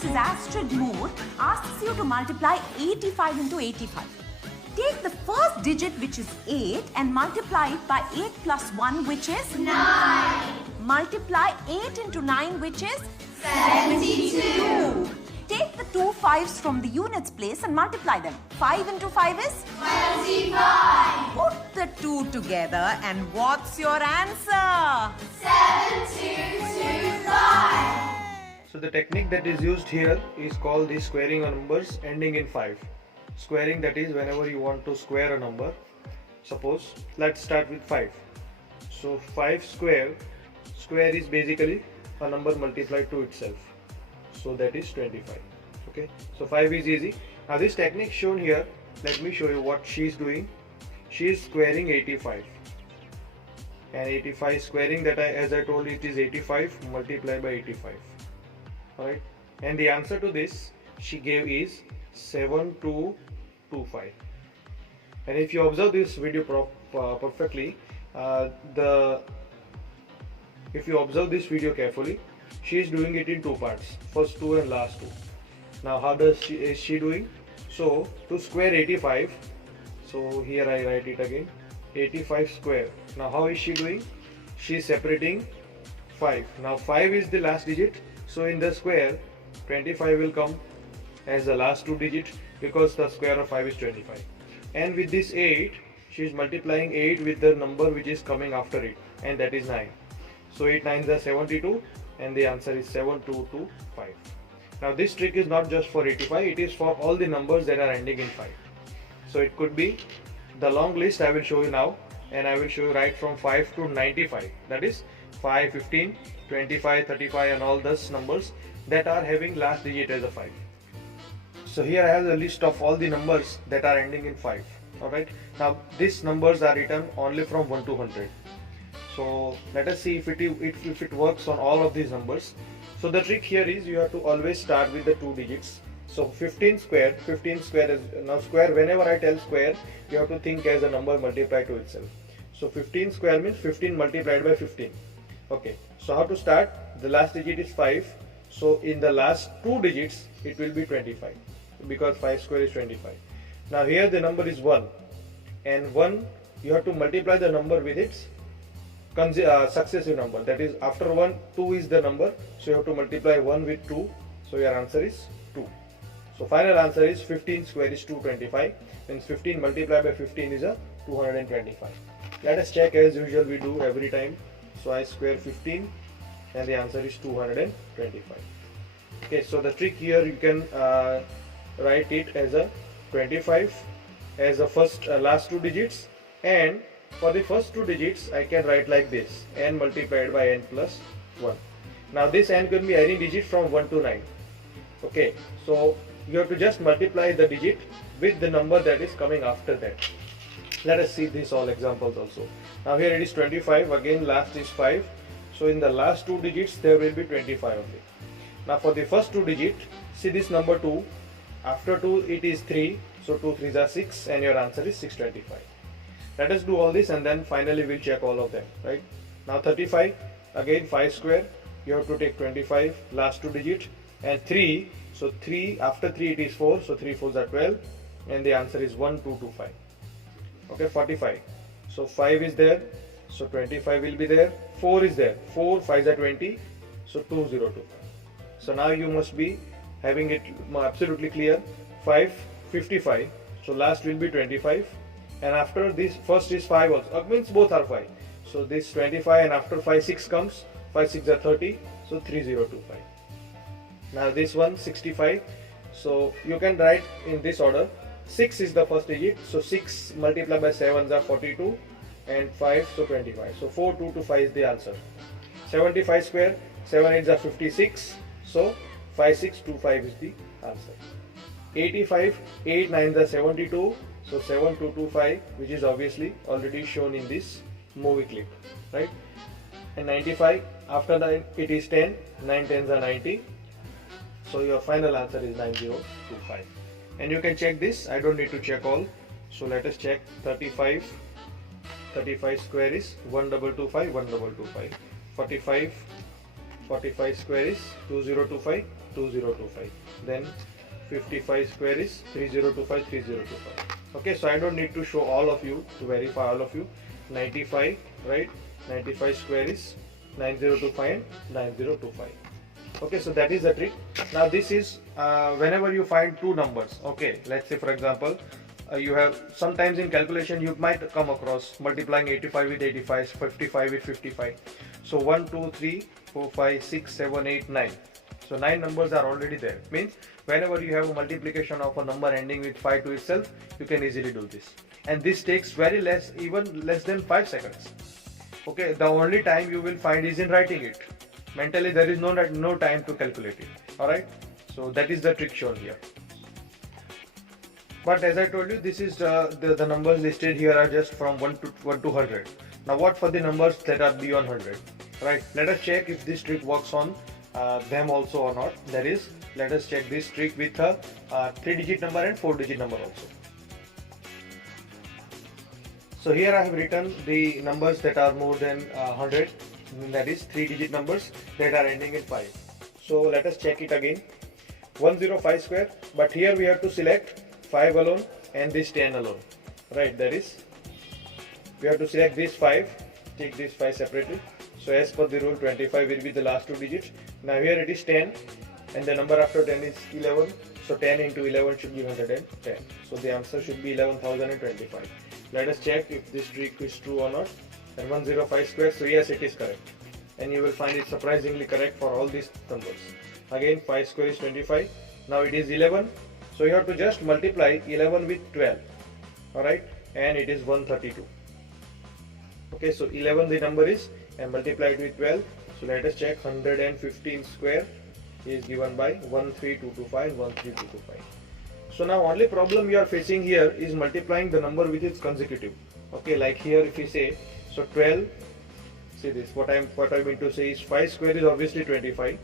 Mrs. Astrid Moore asks you to multiply 85 into 85. Take the first digit, which is 8, and multiply it by 8 plus 1, which is 9. Multiply 8 into 9, which is 72. Take the two fives from the units place and multiply them. 5 into 5 is 25. Put the two together and what's your answer? 7225. So the technique that is used here is called the squaring of numbers ending in 5. Squaring, that is whenever you want to square a number. Suppose let's start with 5. So 5 square is basically a number multiplied to itself. So that is 25. Okay, so 5 is easy. Now this technique shown here, let me show you what she is doing. She is squaring 85, and 85 squaring, that as I told you, it is 85 multiplied by 85. Alright, and the answer to this she gave is 7225. And if you observe this video perfectly, if you observe this video carefully, she is doing it in two parts, first two and last two. Now how is she doing? So to square 85, so here I write it again, 85 square. Now how is she doing? She is separating 5. Now 5 is the last digit, so in the square 25 will come as the last two digit, because the square of 5 is 25. And with this 8, she is multiplying 8 with the number which is coming after it, and that is 9. So 8 9s are 72, and the answer is 7225. Now this trick is not just for 85, it is for all the numbers that are ending in 5. So it could be the long list I will show you now, and I will show you right from 5 to 95, that is 5, 15, 25, 35 and all those numbers that are having last digit as a 5. So here I have the list of all the numbers that are ending in 5. Alright, now these numbers are written only from 1 to 100. So let us see if it works on all of these numbers. So the trick here is you have to always start with the two digits. So 15 square is, now square, whenever I tell square, you have to think as a number multiplied to itself. So 15 square means 15 multiplied by 15. Okay, so how to start? The last digit is 5. So in the last two digits it will be 25, because 5 square is 25. Now here the number is 1, and 1 you have to multiply the number with its successive number, that is after 1 2 is the number, so you have to multiply 1 with 2, so your answer is 2. So final answer is 15 square is 225, means 15 multiplied by 15 is a 225. Let us check as usual we do every time. So I square 15 and the answer is 225. Okay, so the trick here, you can write it as a 25 as the first last two digits, and for the first two digits I can write like this, n multiplied by n plus 1. Now this n can be any digit from 1 to 9. Okay, so you have to just multiply the digit with the number that is coming after that. Let us see these all examples also. Now here it is 25, again last is 5, so in the last two digits there will be 25 only. Now for the first two digit, see this number 2, after 2 it is 3, so 2 3s are 6, and your answer is 625. Let us do all this and then finally we'll check all of them, right? Now 35, again 5 square, you have to take 25, last two digit, and 3, so 3, after 3 it is 4, so 3 4s are 12, and the answer is 1225. Okay, 45, so 5 is there, so 25 will be there, 4 is there, 4 5s are 20, so 2025. So now you must be having it absolutely clear. 5 55, so last will be 25, and after this first is 5 also, means both are 5, so this 25, and after 5 6 comes, 5 6 are 30, so 3025. Now this one 65, so you can write in this order. 6 is the first digit, so 6 multiplied by 7s are 42, and 5, so 25, so 4225 is the answer. 75 square, 7 8s are 56, so 5625 is the answer. 85, 8 9s are 72, so 7225, which is obviously already shown in this movie clip, right? And 95, after that it is 10, 9 10s are 90, so your final answer is 9025. And you can check this, I don't need to check all, so let us check. 35 square is 1225, 1225. 45 45 square is 2025, 2025. Then 55 square is 3025, 3025. Okay, so I don't need to show all of you, to verify all of you. 95, right? 95 square is 9025 and 9025. Okay, so that is the trick. Now this is whenever you find two numbers. Okay, let's say for example, you have sometimes in calculation you might come across multiplying 85 with 85, 55 with 55. So 1, 2, 3, 4, 5, 6, 7, 8, 9. So 9 numbers are already there. Means whenever you have a multiplication of a number ending with 5 to itself, you can easily do this. And this takes very less, even less than 5 seconds. Okay, the only time you will find is in writing it. Mentally there is no time to calculate it. Alright, so that is the trick shown here. But as I told you, this is the numbers listed here are just from 1 to 100. Now what for the numbers that are beyond 100? Right, let us check if this trick works on them also or not. That is, let us check this trick with a 3-digit number and 4-digit number also. So here I have written the numbers that are more than 100, that is 3-digit numbers that are ending in 5. So let us check it again. 105 square, but here we have to select 5 alone and this 10 alone. Right, that is, we have to select this 5, take this 5 separately. So as per the rule, 25 will be the last 2 digits. Now here it is 10 and the number after 10 is 11. So 10 into 11 should be 110. So the answer should be 11,025. Let us check if this trick is true or not. And 105 square, so yes, it is correct. And you will find it surprisingly correct for all these numbers. Again, 5 square is 25. Now it is 11. So you have to just multiply 11 with 12. Alright, and it is 132. Okay, so 11 the number is, and multiply it with 12. So let us check. 115 square is given by 13225, 13225. So now only problem you are facing here is multiplying the number with its consecutive. Okay, like here if we say, so 12, see this, what I mean to say is 5 square is obviously 25.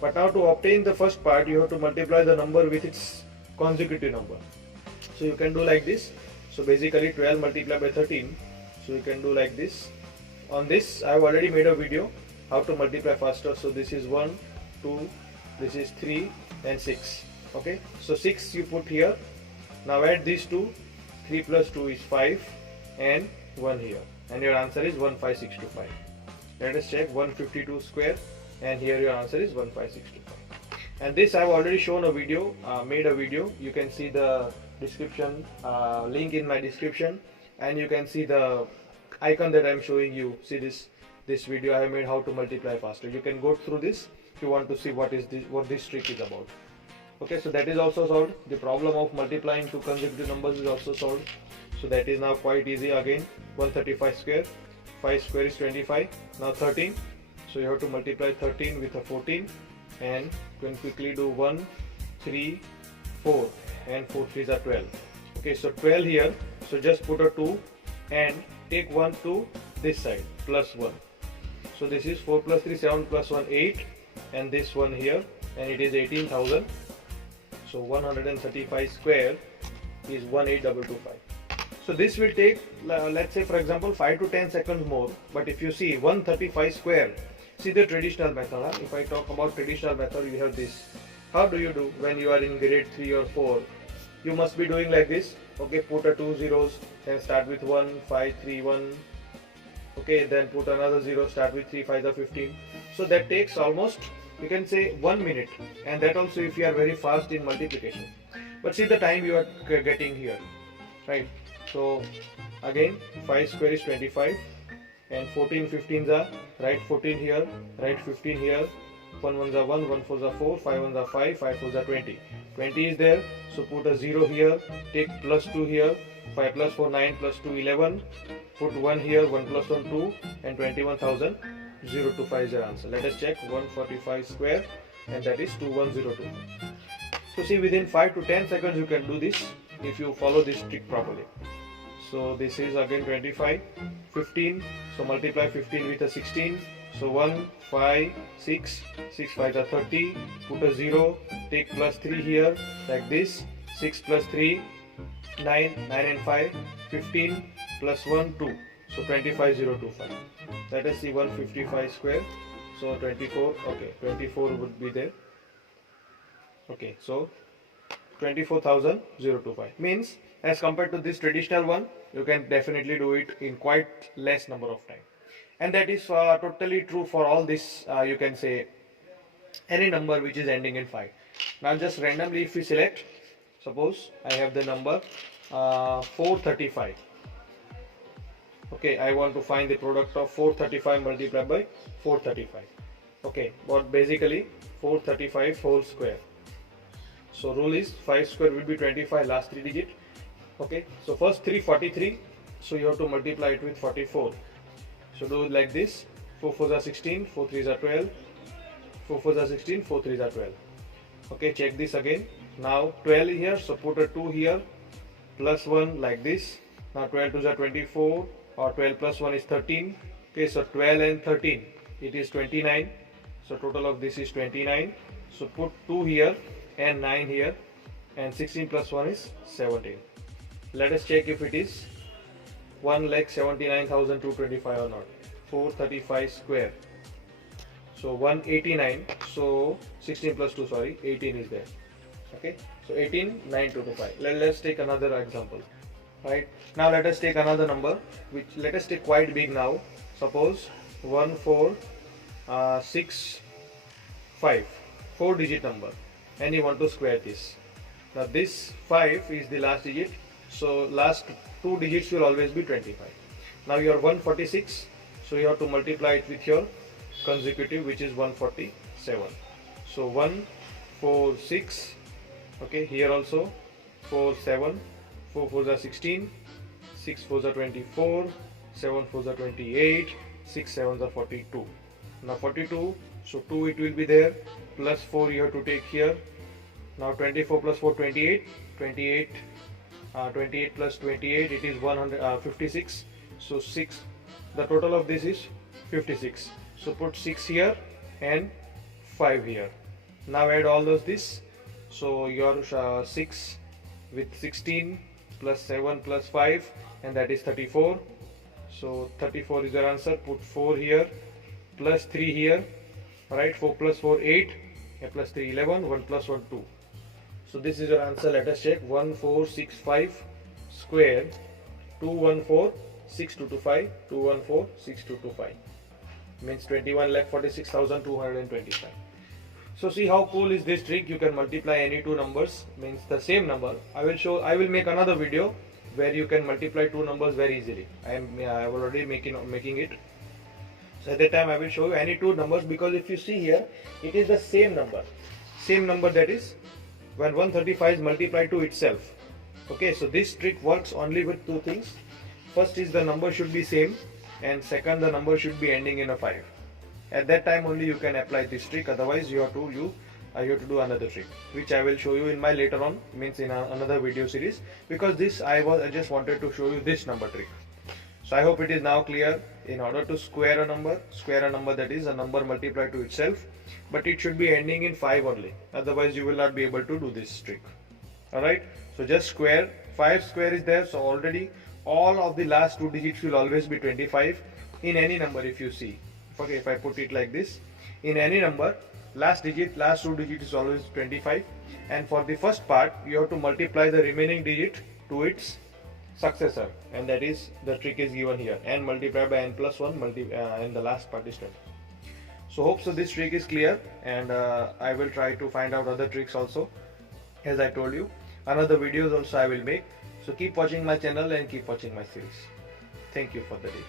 But now to obtain the first part, you have to multiply the number with its consecutive number. So you can do like this. So basically 12 multiplied by 13. So you can do like this. On this I have already made a video how to multiply faster. So this is 1, 2, this is 3 and 6. Okay, so 6 you put here. Now add these two. 3 plus 2 is 5 and 1 here, and your answer is 15625. Let us check. 152 square, and here your answer is 15625. And this I have already shown a video, made a video. You can see the description link in my description, and you can see the icon that I am showing you. See this video I have made how to multiply faster. You can go through this if you want to see what this trick is about. Okay, so that is also solved. The problem of multiplying two consecutive numbers is also solved. So that is now quite easy. Again, 135 square, 5 square is 25. Now 13. So you have to multiply 13 with a 14, and you can quickly do 1, 3, 4, and 4 3s are 12. Okay, so 12 here. So just put a 2 and take 1 to this side, plus 1. So this is 4 plus 3, 7 plus 1, 8, and this one here, and it is 18,000. So 135 square is 18225. So this will take, let's say for example, 5 to 10 seconds more. But if you see 135 square, see the traditional method. If I talk about traditional method, you have this. How do you do when you are in grade 3 or 4? You must be doing like this. Okay, put a 2 zeros and start with 1, 5, 3, 1. Okay, then put another 0, start with 3, 5 are 15. So that takes almost, you can say, 1 minute, and that also if you are very fast in multiplication. But see the time you are getting here, right? So again, 5 square is 25, and 14 15s are, write 14 here, write 15 here, 1 1s are 1, 1 4s are 4, 5 1s are 5, 5 4s are 20. 20 is there, so put a 0 here, take plus 2 here, 5 plus 4 9 plus 2 11, put 1 here, 1 plus 1 2, and 21,025 is your answer. Let us check. 145 square, and that is 21025. So see, within 5 to 10 seconds you can do this if you follow this trick properly. So this is again 25, 15, so multiply 15 with a 16. So 1, 5, 6, 6 5 are 30, put a 0, take plus 3 here, like this, 6 plus 3, 9, 9 and 5, 15 plus 1, 2, so 25025. Let us see 155 square, So 24, okay, 24 would be there. Okay, so 24,025 means as compared to this traditional one, you can definitely do it in quite less number of time. And that is totally true for all this, you can say any number which is ending in 5. Now just randomly if we select, suppose I have the number 435. Okay, I want to find the product of 435 multiplied by 435. Okay, but basically 435 whole square. So rule is 5 square will be 25, last 3 digit. Okay, so first 343, so you have to multiply it with 44. So do it like this, 4 4s are 16, 4 3s are 12, 4 4s are 16, 4 3s are 12. Okay, check this again. Now 12 here, so put a 2 here, plus 1 like this. Now 12 2s are 24, or 12 plus 1 is 13. Okay, so 12 and 13, it is 29. So total of this is 29. So put 2 here and 9 here, and 16 plus 1 is 17. Let us check if it is 1,79,225 or not. 435 square. So 189. So 16 plus 2, sorry, 18 is there. Okay, so 18,925. Let's take another example. Right, now let us take another number, which let us take quite big now. Suppose 1465, 4 digit number, and you want to square this. Now this 5 is the last digit, so last 2 digits will always be 25. Now you are 146, so you have to multiply it with your consecutive, which is 147. So 146. Okay, here also 47. 4 4s are 16, 6 4s are 24, 7 4s are 28, 6 7s are 42. Now 42, so 2 it will be there, plus 4 you have to take here. Now 24 plus 4, 28, 28 plus 28, it is 156. So 6, the total of this is 56. So put 6 here and 5 here. Now add all those this. So your 6 with 16 plus 7 plus 5, and that is 34. So 34 is your answer. Put 4 here, plus 3 here. Alright, 4 plus 4, 8, and plus 3, 11, 1 plus 1, 2. So this is your answer. Let us check. 1465 square, 214,6225, 214,6225 means 21,46,225. So see how cool is this trick. You can multiply any two numbers, means the same number. I will make another video where you can multiply two numbers very easily. I am already making it. So at that time I will show you any two numbers, because if you see here, it is the same number, that is when 135 is multiplied to itself. Okay, so this trick works only with two things. First is the number should be same, and second the number should be ending in a 5. At that time only you can apply this trick, otherwise you have to do another trick, which I will show you in my later on, means in another video series, because this I just wanted to show you this number trick. So I hope it is now clear. In order to square a number, that is a number multiplied to itself, but it should be ending in 5 only, otherwise you will not be able to do this trick. Alright, so just square. 5 square is there, so already all of the last 2 digits will always be 25 in any number. If you see, okay, if I put it like this, in any number, last 2 digits is always 25, and for the first part you have to multiply the remaining digit to its successor, and that is the trick is given here, n multiplied by n plus 1 and the last part is 20. So hope so this trick is clear, and I will try to find out other tricks also. As I told you, another videos also I will make. So keep watching my channel and keep watching my series. Thank you for the day.